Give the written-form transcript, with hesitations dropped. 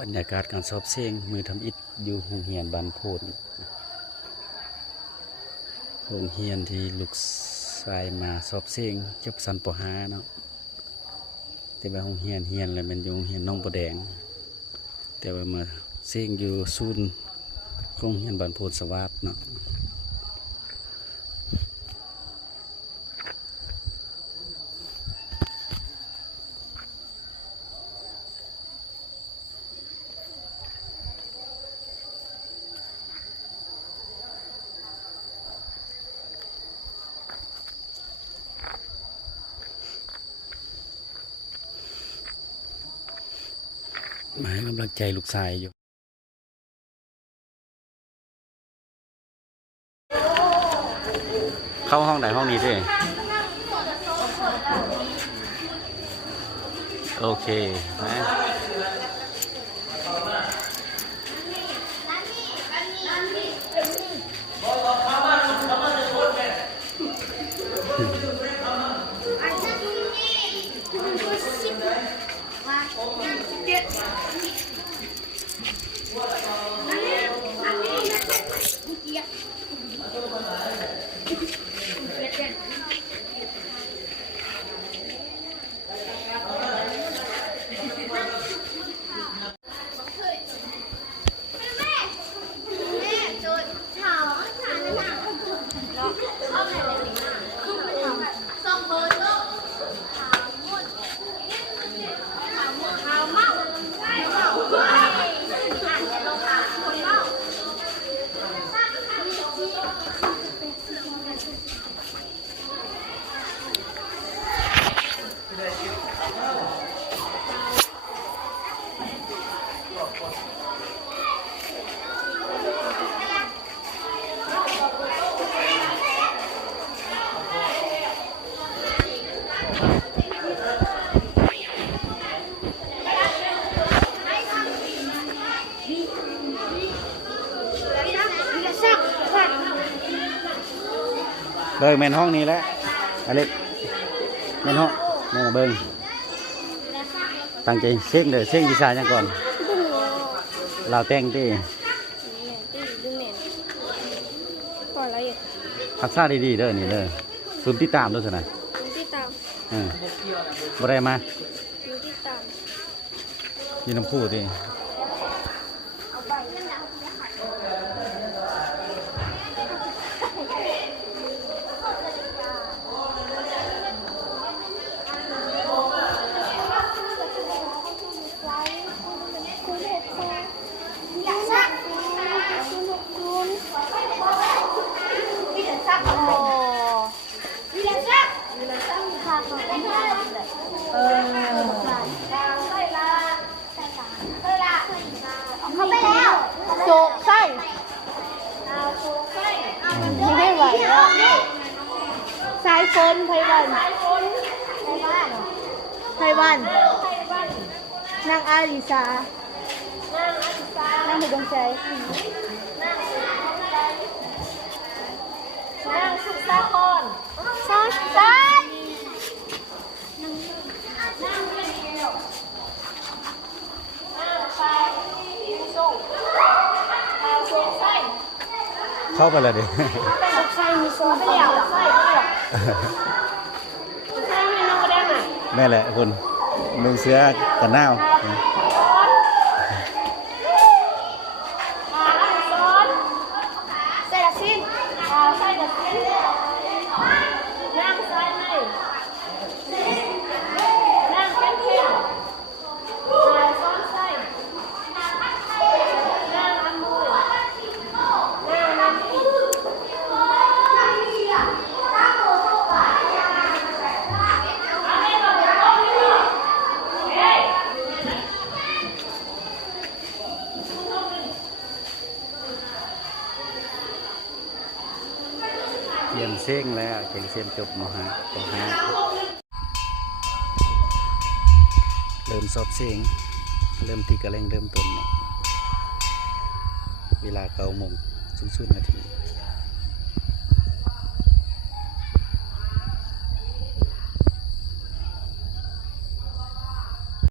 บรรยากาศการสอบเสียงมือทำอิฐอยู่โรงเรียนบ้านโพนโรงเรียนที่ลูกชายมาสอบเสียงจบสันป .5 เนาะแต่ว่าโรงเรียนเลยมันอยู่โรงเรียนน้องบัวแดงแต่ว่ามาเสียงอยู่ศูนย์โรงเรียนบ้านโพนสวัสดิ์เนาะมาให้กำลังใจลูกชายอยู่เข้าห้องไหนห้องนี้ด้วยโอเคนะเลยแมนห้องนี้แล้วอเล็กแมนห้องนี่เบิ้งตั้งใจเช็คเลยเช็คดีไซน์ยังก่อนเราแต่งที่ทักษะดีๆเด้อนี่เด้อซูมติดตามด้วยสินะติดตามบ่ได้มาติดตามยืนน้ำคู่ดิเขาไปแล้วโจกไส้ไม่ไหวสายฝนไพวันนางอาลิสานางผู้ดวงใจนางสุสาครซอสไส้เข้าไปเลยดิไส้มีโซ่ไปแล้วไส้ให้น้องกระแดงอ่ะแม่แหละคุณลุงเสือกันหน้าใส่ละสิ้นใส่ละสิ้นนั่งซ้ายให้นั่งเข้มเข้มซ้อนไส้นั่งอันมือนั่งปีเรียนเส้งแล้วเก่งเส้นจบม.5 เริ่มสอบเสียงเริ่มตีกระเร่งเริ่มต้นเนาะเวลา9 โมง00 นาที